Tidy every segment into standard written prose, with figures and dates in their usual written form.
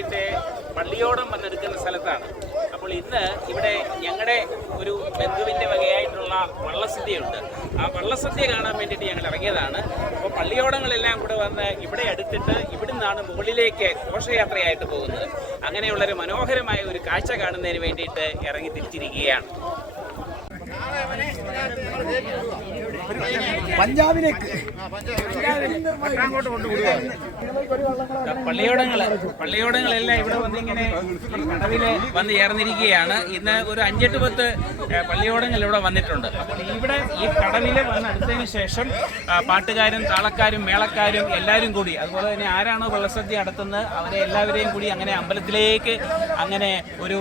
പള്ളിയോടത്തിൻ്റെ പള്ളിയോടം വന്നെടുക്കുന്ന സ്ഥലത്താണ്. അപ്പോൾ ഇന്ന് ഇവിടെ ഞങ്ങളുടെ ഒരു ബന്ധുവിൻ്റെ വകയായിട്ടുള്ള വള്ളസദ്യയുണ്ട്. ആ വള്ളസദ്യ കാണാൻ വേണ്ടിയിട്ട് ഞങ്ങൾ ഇറങ്ങിയതാണ്. അപ്പോൾ പള്ളിയോടങ്ങളെല്ലാം കൂടെ വന്ന് ഇവിടെ അടുത്തിട്ട് ഇവിടുന്നാണ് മുകളിലേക്ക് ഘോഷയാത്രയായിട്ട് പോകുന്നത്. അങ്ങനെയുള്ളൊരു മനോഹരമായ ഒരു കാഴ്ച കാണുന്നതിന് വേണ്ടിയിട്ട് ഇറങ്ങി തിരിച്ചിരിക്കുകയാണ്. പള്ളിയോടങ്ങളെല്ലാം ഇവിടെ വന്നിങ്ങനെ കടവില് വന്ന് ചേർന്നിരിക്കുകയാണ്. ഇന്ന് ഒരു 5-10 പള്ളിയോടങ്ങൾ ഇവിടെ വന്നിട്ടുണ്ട്. അപ്പോൾ ഇവിടെ ഈ കടവില് വന്നെടുത്തതിന് ശേഷം പാട്ടുകാരും താളക്കാരും മേളക്കാരും എല്ലാവരും കൂടി, അതുപോലെ തന്നെ ആരാണോ വള്ളസദ്യ നടത്തുന്നത് അവരെ എല്ലാവരെയും കൂടി അങ്ങനെ അമ്പലത്തിലേക്ക് അങ്ങനെ ഒരു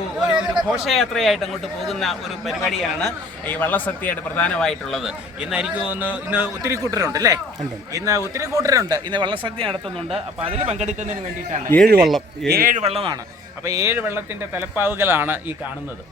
ഘോഷയാത്രയായിട്ട് അങ്ങോട്ട് പോകുന്ന ഒരു പരിപാടിയാണ് ഈ വള്ളസദ്യയുടെ പ്രധാനമായിട്ടുള്ളത്. ഇന്ന് എനിക്ക് തോന്നുന്നു ഇന്ന് ഒത്തിരി കൂട്ടരുണ്ട് അല്ലേ? ഇന്ന് ഒത്തിരി കൂട്ടരുണ്ട്. ഇന്ന് വള്ളസദ്യ നടത്തുന്നുണ്ട്. അപ്പോൾ അതിൽ പങ്കെടുക്കുന്നതിന് വേണ്ടിയിട്ടാണ് 7 വള്ളമാണ്. അപ്പോൾ 7 വള്ളത്തിൻ്റെ തലപ്പാവുകളാണ് ഈ കാണുന്നത്.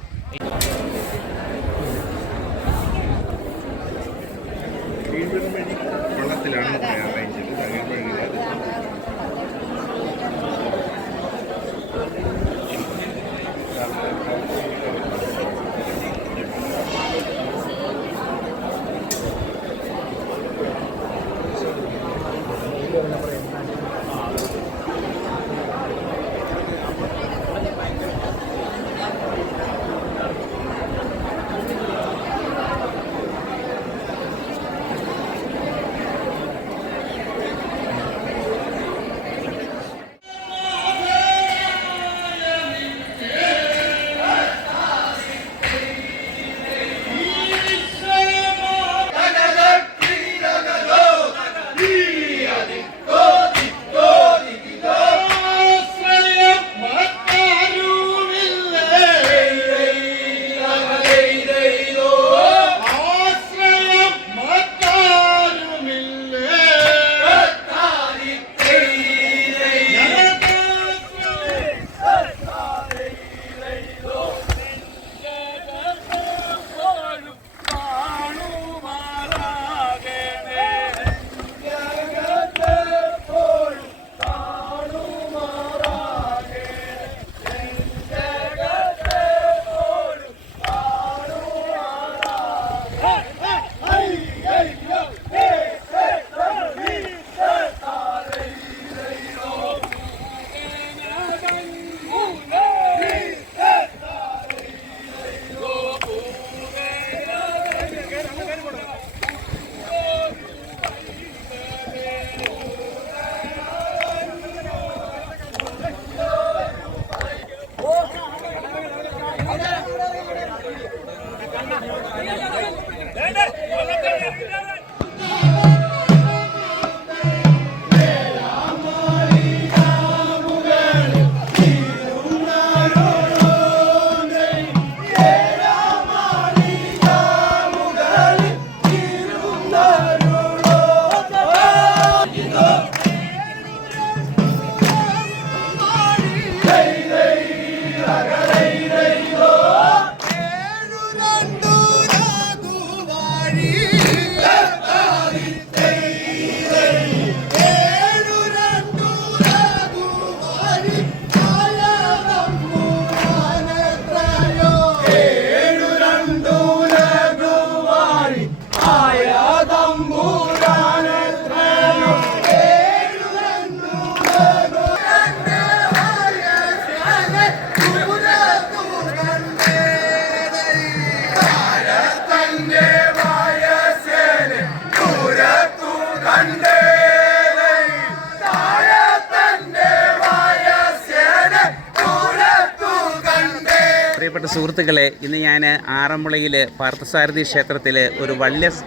പ്രിയപ്പെട്ട സുഹൃത്തുക്കളെ, ഇന്ന് ഞാൻ ആറന്മുളയിൽ പാർത്ഥസാരഥി ക്ഷേത്രത്തിൽ ഒരു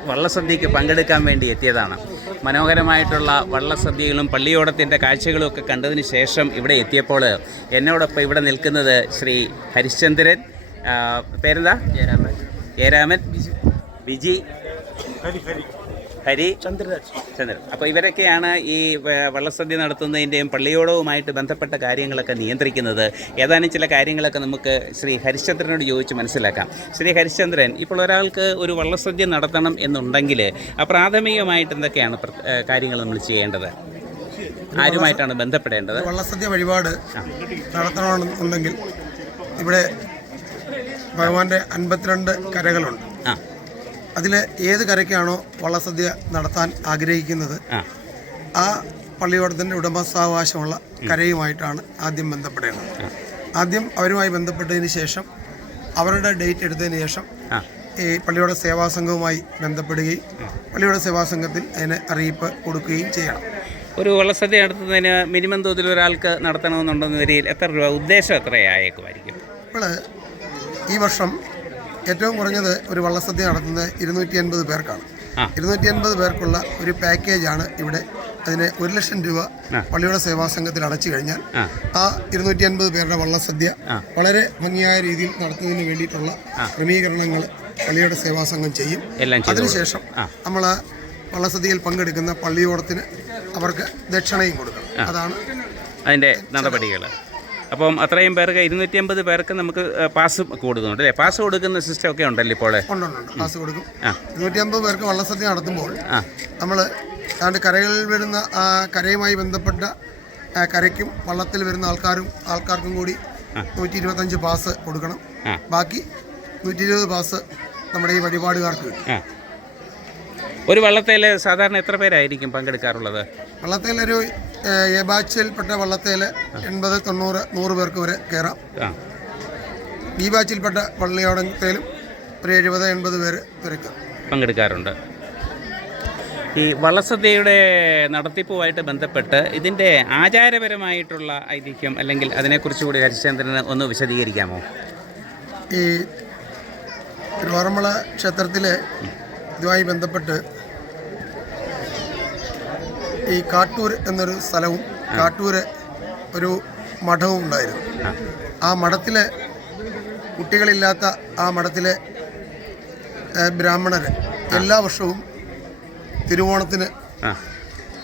വള്ളസദ്യക്ക് പങ്കെടുക്കാൻ വേണ്ടി എത്തിയതാണ്. മനോഹരമായിട്ടുള്ള വള്ളസദ്യകളും പള്ളിയോടത്തിൻ്റെ കാഴ്ചകളും ഒക്കെ കണ്ടതിന് ശേഷം ഇവിടെ എത്തിയപ്പോൾ എന്നോടൊപ്പം ഇവിടെ നിൽക്കുന്നത് ശ്രീ ഹരിശ്ചന്ദ്രൻ, പേരെന്താ? ജയരാമൻ, ബിജി, ഹരി, ചന്ദ്രൻ. അപ്പോൾ ഇവരൊക്കെയാണ് ഈ വള്ളസദ്യ നടത്തുന്നതിൻ്റെയും പള്ളിയോടവുമായിട്ട് ബന്ധപ്പെട്ട കാര്യങ്ങളൊക്കെ നിയന്ത്രിക്കുന്നത്. ഏതാനും ചില കാര്യങ്ങളൊക്കെ നമുക്ക് ശ്രീ ഹരിശ്ചന്ദ്രനോട് ചോദിച്ച് മനസ്സിലാക്കാം. ശ്രീ ഹരിശ്ചന്ദ്രൻ, ഇപ്പോൾ ഒരാൾക്ക് ഒരു വള്ളസദ്യ നടത്തണം എന്നുണ്ടെങ്കിൽ പ്രാഥമികമായിട്ട് എന്തൊക്കെയാണ് കാര്യങ്ങൾ നമ്മൾ ചെയ്യേണ്ടത്? ആരുമായിട്ടാണ് ബന്ധപ്പെടേണ്ടത്? വള്ളസദ്യ വഴിപാട് നടത്തണമെന്നുണ്ടെങ്കിൽ ഇവിടെ ഭഗവാന്റെ 52 കരകളുണ്ട്. അതിൽ ഏത് കരയ്ക്കാണോ വള്ളസദ്യ നടത്താൻ ആഗ്രഹിക്കുന്നത് ആ പള്ളിയോടത്തിൻ്റെ ഉടമസ്ഥാവകാശമുള്ള കരയുമായിട്ടാണ് ആദ്യം ബന്ധപ്പെടേണ്ടത്. ആദ്യം അവരുമായി ബന്ധപ്പെട്ടതിന് ശേഷം അവരുടെ ഡേറ്റ് എടുത്തതിന് ശേഷം ഈ പള്ളിയോട സേവാസംഘവുമായി ബന്ധപ്പെടുകയും പള്ളിയോട സേവാസംഘത്തിൽ അതിന് അറിയിപ്പ് കൊടുക്കുകയും ചെയ്യണം. ഒരു വള്ളസദ്യ നടത്തുന്നതിന് മിനിമം തോതിൽ ഒരാൾക്ക് നടത്തണമെന്നുണ്ടെന്ന നിലയിൽ എത്ര രൂപ ഉദ്ദേശം എത്രയായേക്കുമായിരിക്കും? ഇപ്പോൾ ഈ വർഷം ഏറ്റവും കുറഞ്ഞത് ഒരു വള്ളസദ്യ നടത്തുന്നത് 250 പേർക്കാണ്. 250 പേർക്കുള്ള ഒരു പാക്കേജാണ് ഇവിടെ. അതിന് 1 ലക്ഷം രൂപ പള്ളിയുടെ സേവാസംഘത്തിൽ അടച്ചു കഴിഞ്ഞാൽ ആ 250 പേരുടെ വള്ളസദ്യ വളരെ ഭംഗിയായ രീതിയിൽ നടത്തുന്നതിന് വേണ്ടിയിട്ടുള്ള ക്രമീകരണങ്ങൾ പള്ളിയുടെ സേവാസംഘം ചെയ്യും. അതിനുശേഷം നമ്മൾ വള്ളസദ്യയിൽ പങ്കെടുക്കുന്ന പള്ളിയോടത്തിന് അവർക്ക് ദക്ഷിണയും കൊടുക്കണം. അതാണ് അതിൻ്റെ നടപടികൾ. അപ്പം അത്രയും പേർക്ക് 250 പേർക്ക് നമുക്ക് പാസ് കൊടുക്കുന്നുണ്ട് അല്ലേ? പാസ് കൊടുക്കുന്ന സിസ്റ്റം ഒക്കെ ഉണ്ടല്ലോ ഇപ്പോൾ? ഉണ്ട്, പാസ് കൊടുക്കും. 250 പേർക്ക് വള്ളസദ്യ നടത്തുമ്പോൾ നമ്മൾ അതുകൊണ്ട് കരകളിൽ വരുന്ന കരയുമായി ബന്ധപ്പെട്ട കരയ്ക്കും വള്ളത്തിൽ വരുന്ന ആൾക്കാർക്കും കൂടി 125 പാസ് കൊടുക്കണം. ബാക്കി 120 പാസ് നമ്മുടെ ഈ വഴിപാടുകാർക്ക് കിട്ടും. ഒരു വള്ളത്തേൽ സാധാരണ എത്ര പേരായിരിക്കും പങ്കെടുക്കാറുള്ളത്? വള്ളത്തേലൊരു എ ബാച്ചിൽപ്പെട്ട വള്ളത്തേൽ 80, 90, 100 പേർക്ക് വരെ കയറാം. ബി ബാച്ചിൽപ്പെട്ട പള്ളിയോടത്തേലും ഒരു 70, 80 പേര് വരെ പങ്കെടുക്കാറുണ്ട്. ഈ വള്ളസദ്യയുടെ നടത്തിപ്പുമായിട്ട് ബന്ധപ്പെട്ട് ഇതിൻ്റെ ആചാരപരമായിട്ടുള്ള ഐതിഹ്യം അല്ലെങ്കിൽ അതിനെക്കുറിച്ച് കൂടി ഹരിശ്ചന്ദ്രന് ഒന്ന് വിശദീകരിക്കാമോ? ഈ തിരുവാറന്മുള ക്ഷേത്രത്തിലെ ഇതുമായി ബന്ധപ്പെട്ട് ഈ കാട്ടൂർ എന്നൊരു സ്ഥലവും കാട്ടൂര് ഒരു മഠവും ഉണ്ടായിരുന്നു. ആ മഠത്തിലെ കുട്ടികളില്ലാത്ത ആ മഠത്തിലെ ബ്രാഹ്മണർ എല്ലാ വർഷവും തിരുവോണത്തിന്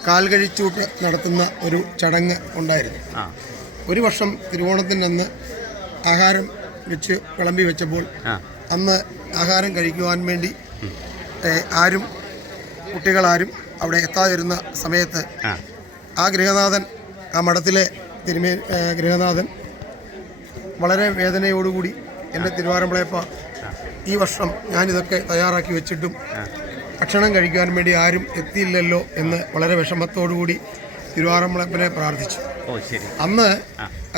കാൽകഴിച്ചൂട്ട് നടത്തുന്ന ഒരു ചടങ്ങ് ഉണ്ടായിരുന്നു. ഒരു വർഷം തിരുവോണത്തിൻ്റെ അന്ന് ആഹാരം വെച്ച് വിളമ്പി വെച്ചപ്പോൾ അന്ന് ആഹാരം കഴിക്കുവാൻ വേണ്ടി കുട്ടികളാരും അവിടെ എത്താതിരുന്ന സമയത്ത് ആ ഗൃഹനാഥൻ, ആ മഠത്തിലെ ഗൃഹനാഥൻ വളരെ വേദനയോടുകൂടി എൻ്റെ തിരുവാറന്മുളയപ്പ, ഈ വർഷം ഞാനിതൊക്കെ തയ്യാറാക്കി വെച്ചിട്ടും ഭക്ഷണം കഴിക്കാൻ വേണ്ടി ആരും എത്തിയില്ലല്ലോ എന്ന് വളരെ വിഷമത്തോടുകൂടി തിരുവാറന്മുളയപ്പനെ പ്രാർത്ഥിച്ചു. അന്ന്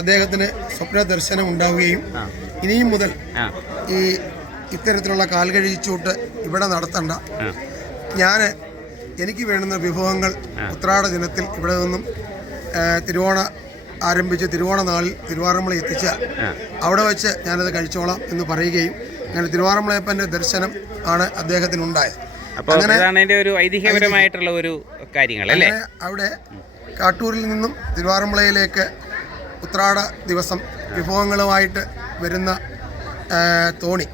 അദ്ദേഹത്തിന് സ്വപ്ന ദർശനം ഉണ്ടാവുകയും ഇനിയും മുതൽ ഈ ഇത്തരത്തിലുള്ള കാൽകഴിച്ചൂട്ട് ഇവിടെ നടത്തണ്ട, എനിക്ക് വേണ്ടുന്ന വിഭവങ്ങൾ ഉത്രാട ദിനത്തിൽ ഇവിടെ നിന്നും തിരുവോണ നാളിൽ തിരുവാറന്മുള എത്തിച്ചാൽ അവിടെ വെച്ച് ഞാനത് കഴിച്ചോളാം എന്ന് പറയുകയും അങ്ങനെ തിരുവാറന്മുളയപ്പൻ്റെ ദർശനം ആണ് അദ്ദേഹത്തിനുണ്ടായത്. അങ്ങനെ ഒരു ഐതിഹ്യപരമായിട്ടുള്ള ഒരു കാര്യങ്ങളല്ലേ? അവിടെ കാട്ടൂരിൽ നിന്നും തിരുവാറന്മുളയിലേക്ക് ഉത്രാട ദിവസം വിഭവങ്ങളുമായിട്ട് വരുന്ന തോണി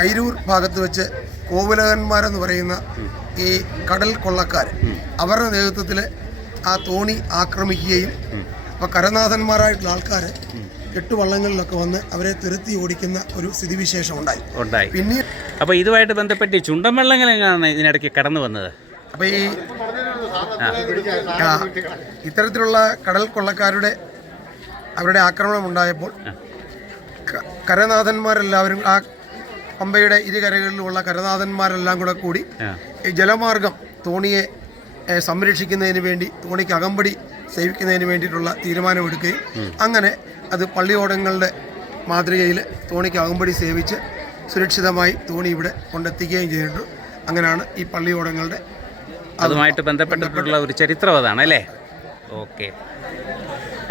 അയിരൂർ ഭാഗത്ത് വെച്ച് കോവിലകന്മാരെന്ന് പറയുന്ന ഈ കടൽ കൊള്ളക്കാർ അവരുടെ നേതൃത്വത്തിൽ ആ തോണി ആക്രമിക്കുകയും അപ്പോൾ കരനാഥന്മാരായിട്ടുള്ള ആൾക്കാർ 8 വള്ളങ്ങളിലൊക്കെ വന്ന് അവരെ തിരുത്തി ഓടിക്കുന്ന ഒരു സ്ഥിതിവിശേഷം ഉണ്ടായി. പിന്നീട് അപ്പോൾ ഇതുമായിട്ട് ബന്ധപ്പെട്ട് ചുണ്ടൻ വള്ളങ്ങൾ എങ്ങനെയാണ് ഇതിനിടയ്ക്ക് കടന്നു വന്നത്? അപ്പോൾ ഈ ഇത്തരത്തിലുള്ള കടൽ കൊള്ളക്കാരുടെ അവരുടെ ആക്രമണം ഉണ്ടായപ്പോൾ കരനാഥന്മാരെല്ലാവരും ആ പമ്പയുടെ ഇരുകരകളിലുമുള്ള കരനാഥന്മാരെല്ലാം കൂടി ഈ ജലമാർഗം തോണിയെ സംരക്ഷിക്കുന്നതിന് വേണ്ടി, തോണിക്ക് അകമ്പടി സേവിക്കുന്നതിന് വേണ്ടിയിട്ടുള്ള തീരുമാനമെടുക്കുകയും അങ്ങനെ അത് പള്ളിയോടങ്ങളുടെ മാതൃകയിൽ തോണിക്ക് അകമ്പടി സേവിച്ച് സുരക്ഷിതമായി തോണി ഇവിടെ കൊണ്ടെത്തിക്കുകയും ചെയ്തിട്ടുണ്ട്. അങ്ങനെയാണ് ഈ പള്ളിയോടങ്ങളുടെ അതുമായിട്ട് ബന്ധപ്പെട്ടിട്ടുള്ള ഒരു ചരിത്രം അതാണ് അല്ലേ? ഓക്കെ.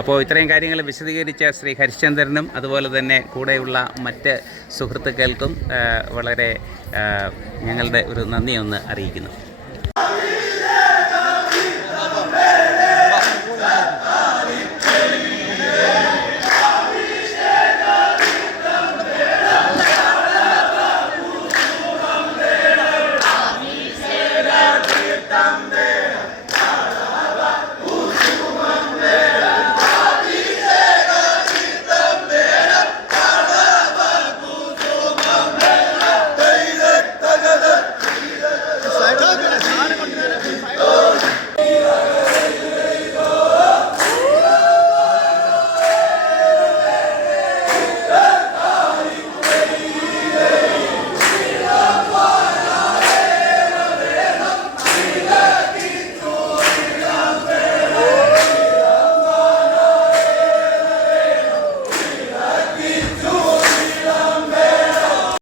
അപ്പോൾ ഇത്രയും കാര്യങ്ങൾ വിശദീകരിച്ച ശ്രീ ഹരിശ്ചന്ദ്രനും അതുപോലെ തന്നെ കൂടെയുള്ള മറ്റ് സുഹൃത്തുക്കൾക്കും വളരെ ഞങ്ങളുടെ ഒരു നന്ദി ഒന്ന് അറിയിക്കുന്നു.